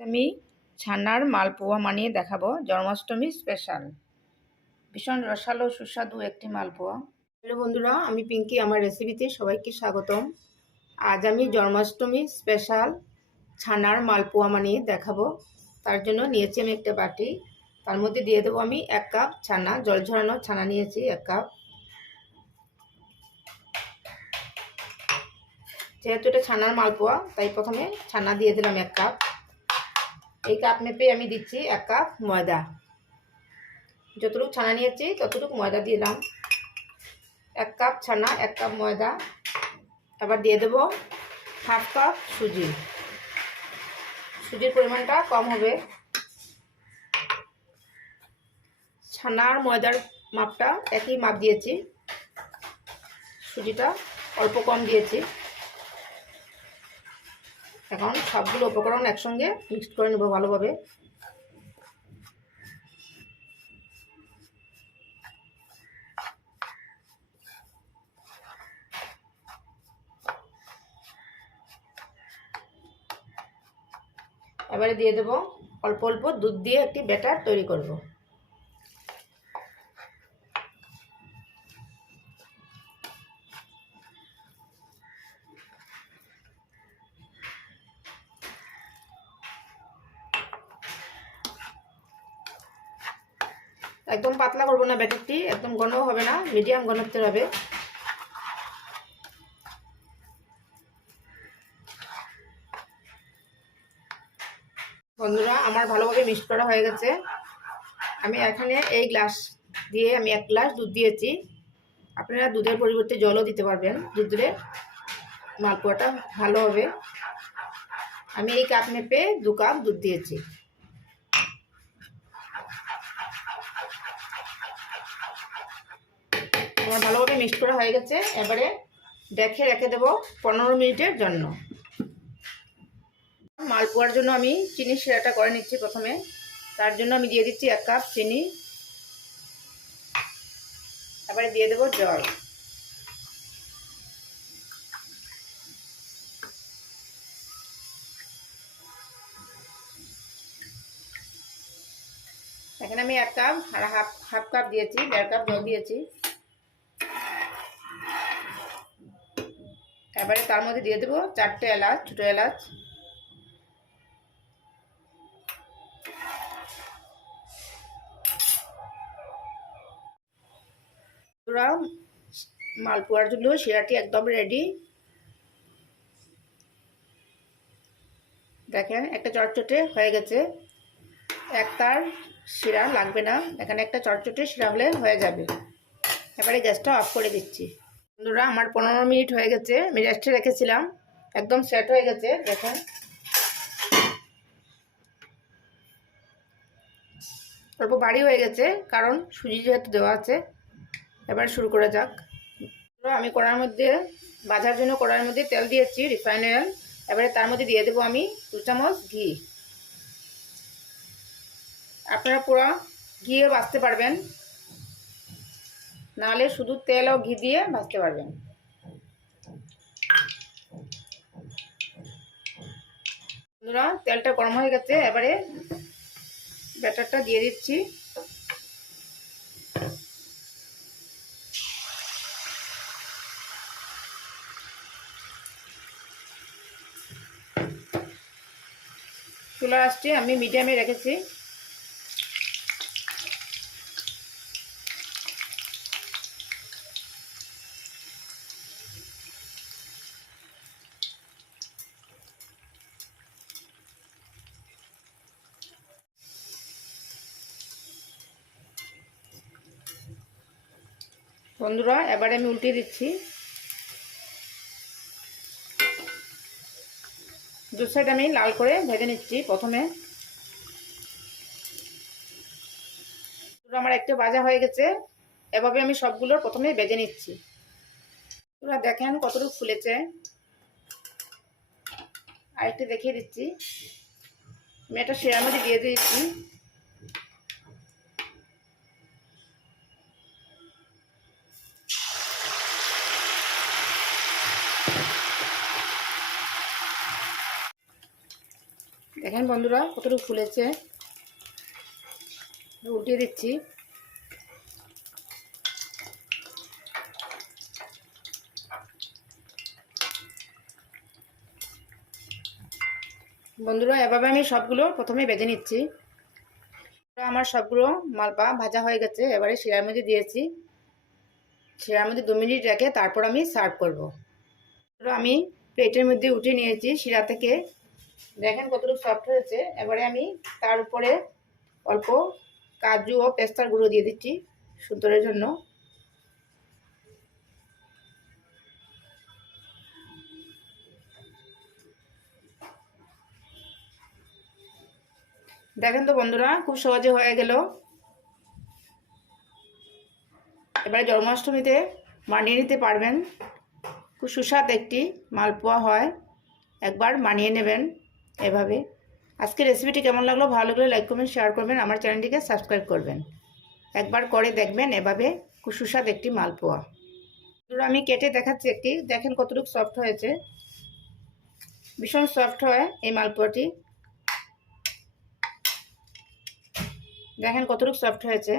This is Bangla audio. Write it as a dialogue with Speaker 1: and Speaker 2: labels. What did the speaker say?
Speaker 1: আমি ছানার মালপোয়া মানিয়ে দেখাবো। জন্মাষ্টমী স্পেশাল ভীষণ রসালো, সুস্বাদু একটি মালপোয়া। হ্যালো বন্ধুরা, আমি পিঙ্কি, আমার রেসিপিতে সবাইকে স্বাগতম। আজ আমি জন্মাষ্টমী স্পেশাল ছানার মালপোয়া মানিয়ে দেখাবো। তার জন্য নিয়েছি আমি একটা বাটি। তার মধ্যে দিয়ে দেবো আমি এক কাপ ছানা, জল ঝরানো ছানা নিয়েছি, এক কাপ। যেহেতু এটা ছানার মালপোয়া, তাই প্রথমে ছানা দিয়ে দিলাম এক কাপ। এই কাপ মেপে আমি দিচ্ছি এক কাপ ময়দা। যতটুকু ছানা নিয়েছি, ততটুকু ময়দা দিলাম। এক কাপ ছানা, এক কাপ ময়দা। আবার দিয়ে দেবো হাফ কাপ সুজি। সুজির পরিমাণটা কম হবে। ছানার ময়দার মাপটা একই মাপ দিয়েছি। সুজিটা অল্প কম দিয়েছি। এখন সবগুলো উপকরণ একসঙ্গে মিক্সড করে নেব ভালোভাবে। এবারে দিয়ে দেবো অল্প অল্প দুধ দিয়ে একটি ব্যাটার তৈরি করব। একদম পাতলা করব না ব্যাটারটি, একদম ঘন হবে না মিডিয়াম ঘনত্বের হবে। বন্ধুরা, আমার ভালোভাবে মিক্স করা হয়ে গেছে। আমি এখানে এই গ্লাস দিয়ে আমি এক গ্লাস দুধ দিয়েছি। আপনারা দুধের পরিবর্তে জলও দিতে পারবেন। দুধ দিলে মালপোয়াটা ভালো হবে। আমি এই কাপ মেপে দু কাপ দুধ দিয়েছি। আমার ভালোভাবে মিক্সড করা হয়ে গেছে। এবারে দেখে রেখে দেবো পনেরো মিনিটের জন্য। মালপোয়ার জন্য আমি চিনি শিরাটা করে নিচ্ছি প্রথমে। তার জন্য আমি দিয়ে দিচ্ছি এক কাপ চিনি। এবারে দিয়ে দেবো জল। এখানে আমি এক কাপ আর হাফ হাফ কাপ দিয়েছি, দেড় কাপ জল দিয়েছি। এবারে তার মধ্যে দিয়ে দেবো চারটে এলাচ ছোটো এলাচ। মালপোয়ার জন্য শিরাটি একদম রেডি দেখেন, একটা চটচটে হয়ে গেছে। এক তার শিরা লাগবে না। এখানে একটা চটচটে শিরা হলে হয়ে যাবে। এবারে গ্যাসটা অফ করে দিচ্ছি। বন্ধুরা, আমার পনেরো মিনিট হয়ে গেছে। আমি রেস্টে রেখেছিলাম। একদম সেট হয়ে গেছে, দেখেন। অল্প বাড়ি হয়ে গেছে, কারণ সুজি যেহেতু দেওয়া আছে, এবার শুরু করা যাক। আমি কড়ার মধ্যে বাজার জন্য কড়ার মধ্যে তেল দিয়েছি রিফাইন অয়েল এবারে তার মধ্যে দিয়ে দেবো আমি দু চামচ ঘি। আপনারা পুরো ঘিয়ে বাঁচতে পারবেন। নাহলে শুধু তেল ও ঘি দিয়ে ভাজতে পারবেন। বন্ধুরা, তেলটা গরম হয়ে গেছে, এবারে ব্যাটারটা দিয়ে দিচ্ছি। চুলা আসছে আমি মিডিয়ামে রেখেছি। বন্ধুরা, এবারে আমি উল্টে দিচ্ছি। দু সাইড আমি লাল করে ভেজে নিচ্ছি প্রথমে। আমার একটু ভাজা হয়ে গেছে। এভাবে আমি সবগুলোর প্রথমে ভেজে নিচ্ছি। পুরো দেখেন কতটুকু ফুলেছে। আরেকটু দেখিয়ে দিচ্ছি। আমি একটা শিরার মধ্যে দিয়ে দিয়েছি। দেখেন বন্ধুরা, কতটুকু ফুলেছে। উল্টিয়ে দিচ্ছি। বন্ধুরা, এভাবে আমি সবগুলো প্রথমে বেঁধে নিচ্ছি। আমার সবগুলো মালপা ভাজা হয়ে গেছে, এবারে শিরার মধ্যে দিয়েছি। শিরার মধ্যে দু মিনিট রেখে তারপর আমি সার্ভ করব। আমি প্লেটের মধ্যে উঠে নিয়েছি, শিরা থেকে। দেখেন কতটুকু সফট হয়েছে। এবারে আমি তার উপরে অল্প কাজু ও পেস্তার গুঁড়ো দিয়ে দিচ্ছি সুন্দরের জন্য। দেখেন তো বন্ধুরা, খুব সহজে হয়ে গেল। এবারে জন্মাষ্টমীতে মানিয়ে নিতে পারবেন। খুব সুস্বাদ একটি মালপোয়া হয়। একবার মানিয়ে নেবেন। এভাবে। আজকে রেসিপিটি কেমন লাগল? ভালো লাগলে লাইক করবেন শেয়ার করবেন। আমার চ্যানেলটিকে সাবস্ক্রাইব করবেন। একবার করে দেখবেন এভাবে সুস্বাদ একটি মালপোয়া। ধরো আমি কেটে দেখাচ্ছি একটি। দেখেন কতটুকু সফট হয়েছে। ভীষণ সফট হয় এই মালপোয়াটি। দেখেন কতটুকু সফট হয়েছে।